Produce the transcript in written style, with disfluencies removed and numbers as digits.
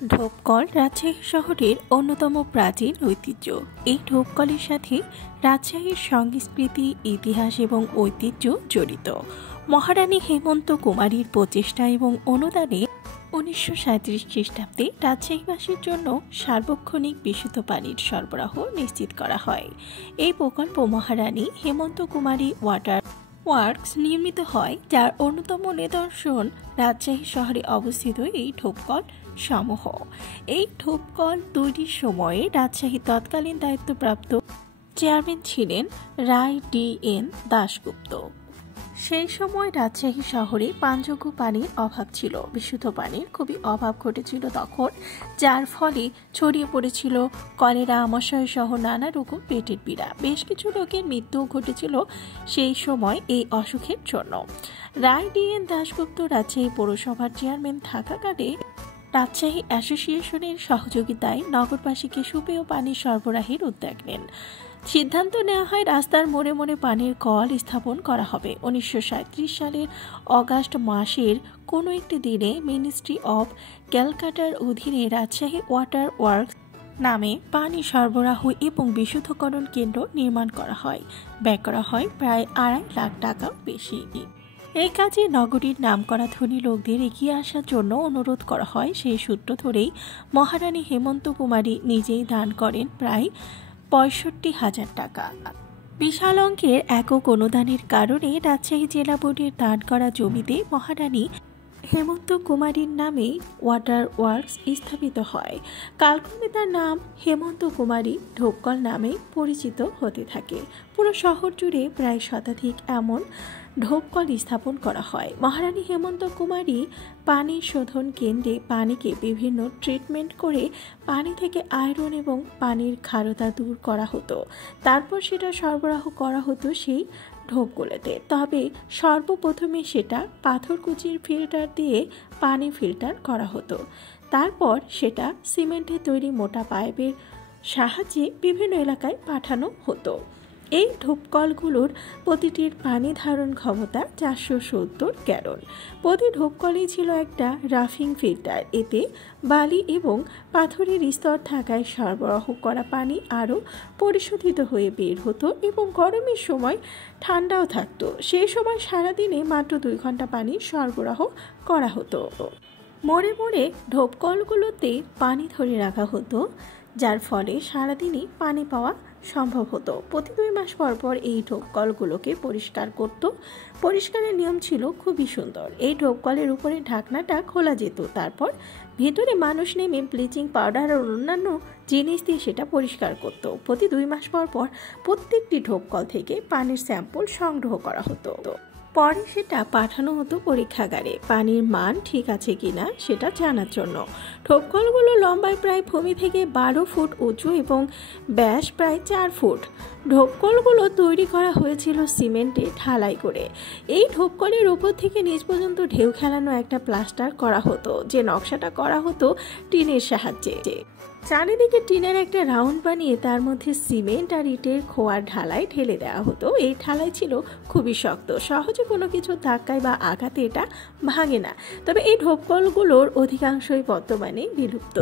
ঢোপকল রাজশাহী শহরের অন্যতম প্রাচীন ঐতিহ্য। এই ঢোপকলের সাথে রাজশাহীর সংস্কৃতি, ইতিহাস এবং ঐতিহ্য জড়িত। মহারানী হেমন্ত কুমারীর প্রচেষ্টা এবং অনুদানে 1937 খ্রিস্টাব্দে রাজশাহীবাসীর জন্য সার্বক্ষণিক বিশুদ্ধ পানির সরবরাহ নিশ্চিত করা হয়। এই প্রকল্প মহারানী হেমন্ত কুমারী ওয়াটার ওয়ার্কস নির্মিত হয়, যার অন্যতম নিদর্শন রাজশাহী শহরে অবস্থিত এই ঢোপকল সমূহ। এই ঢোপকল তৈরির সময়ে রাজশাহী তৎকালীন দায়িত্বপ্রাপ্ত চেয়ারম্যান ছিলেন রায় DN দাশগুপ্ত। সেই সময় রাজশাহী শহরে পানযোগ্য পানির অভাব ছিল, বিশুদ্ধ পানির খুবই অভাব ঘটেছিল তখন, যার ফলে ছড়িয়ে পড়েছিল কলেরা, আমাশয় সহ নানা রকম পেটের পীড়া। বেশ কিছু লোকের মৃত্যুও ঘটেছিল সেই সময় এই অসুখের জন্য। রায় DN দাশগুপ্ত রাজশাহী পৌরসভার চেয়ারম্যান থাকাকালে রাজশাহী অ্যাসোসিয়েশনের সহযোগিতায় নগরবাসীকে সুপেয় পানি সরবরাহের উদ্যোগ নেন। সিদ্ধান্ত নেওয়া হয় রাস্তার মোড়ে মোড়ে পানির কল স্থাপন করা হবে। 1937 সালের অগাস্ট মাসের কোনো একটি দিনে মিনিস্ট্রি অব ক্যালকাটার অধীনে রাজশাহী ওয়াটার ওয়ার্কস নামে পানি সরবরাহ এবং বিশুদ্ধকরণ কেন্দ্র নির্মাণ করা হয়। ব্যয় করা হয় প্রায় 2.5 লাখ টাকা বেশি। এই কাজে নগরীর নামকরা ধনী লোকদের এগিয়ে আসার জন্য অনুরোধ করা হয়। সেই সূত্র ধরেই মহারানী হেমন্ত কুমারী নিজেই দান করেন প্রায় 65,000 টাকা। বিশাল অঙ্কের একক অনুদানের কারণে রাজশাহী জেলা বোর্ডের দান করা জমিতে মহারানী হেমন্ত কুমারীর নামে ওয়াটার ওয়ার্কস স্থাপিত হয়। কালক্রমে তার নাম হেমন্ত কুমারী ঢোপকল নামে পরিচিত হতে থাকে। পুরো শহর জুড়ে প্রায় শতাধিক এমন ঢোপকল স্থাপন করা হয়। মহারানী হেমন্ত কুমারী পানি শোধন কেন্দ্রে পানিকে বিভিন্ন ট্রিটমেন্ট করে পানি থেকে আয়রন এবং পানির ক্ষারতা দূর করা হতো। তারপর সেটা সরবরাহ করা হতো সেই ঢোপগুলোতে। তবে সর্বপ্রথমে সেটা পাথরকুচির ফিল্টার দিয়ে পানি ফিল্টার করা হতো। তারপর সেটা সিমেন্টের তৈরি মোটা পাইপের সাহায্যে বিভিন্ন এলাকায় পাঠানো হতো। এই ঢোপকলগুলোর প্রতিটির পানি ধারণ ক্ষমতা 470 গ্যালন। প্রতি ঢোপকলেই ছিল একটা রাফিং ফিল্টার। এতে বালি এবং পাথরের স্তর থাকায় সরবরাহ করা পানি আরও পরিশোধিত হয়ে বের হতো এবং গরমের সময় ঠান্ডাও থাকতো। সেই সময় সারাদিনে মাত্র 2 ঘন্টা পানি সরবরাহ করা হতো। মোড়ে মোড়ে ঢোপকলগুলোতে পানি ধরে রাখা হতো, যার ফলে সারাদিনই পানি পাওয়া সম্ভব হতো। প্রতি 2 মাস পর পর এই ঢোপকলগুলোকে পরিষ্কার করত। পরিষ্কারের নিয়ম ছিল খুবই সুন্দর। এই ঢোপকলের উপরে ঢাকনাটা খোলা যেত, তারপর ভেতরে মানুষ নেমে ব্লিচিং পাউডার আর অন্যান্য জিনিস দিয়ে সেটা পরিষ্কার করত। প্রতি 2 মাস পর পর প্রত্যেকটি ঢোপকল থেকে পানির স্যাম্পল সংগ্রহ করা হতো। পরে সেটা পাঠানো হতো পরীক্ষাগারে পানির মান ঠিক আছে কিনা সেটা জানার জন্য। ঢোপকলগুলো লম্বায় প্রায় ভূমি থেকে 12 ফুট উঁচু এবং ব্যাস প্রায় 4 ফুট। ঢোপকলগুলো তৈরি করা হয়েছিল সিমেন্টে ঢালাই করে। এই ঢোপকলের উপর থেকে নিচ পর্যন্ত ঢেউ খেলানো একটা প্লাস্টার করা হতো, যে নকশাটা করা হতো টিনের সাহায্যে। চারিদিকে টিনের একটা রাউন্ড বানিয়ে তার মধ্যে সিমেন্ট আর ইটের খোয়ার ঢালাই ঢেলে দেওয়া হতো। এই ঢালাই ছিল খুবই শক্ত, সহজে কোনো কিছু ধাক্কায় বা আঘাতে এটা ভাঙে না। তবে এই ঢোপকলগুলোর অধিকাংশই বর্তমানে বিলুপ্ত।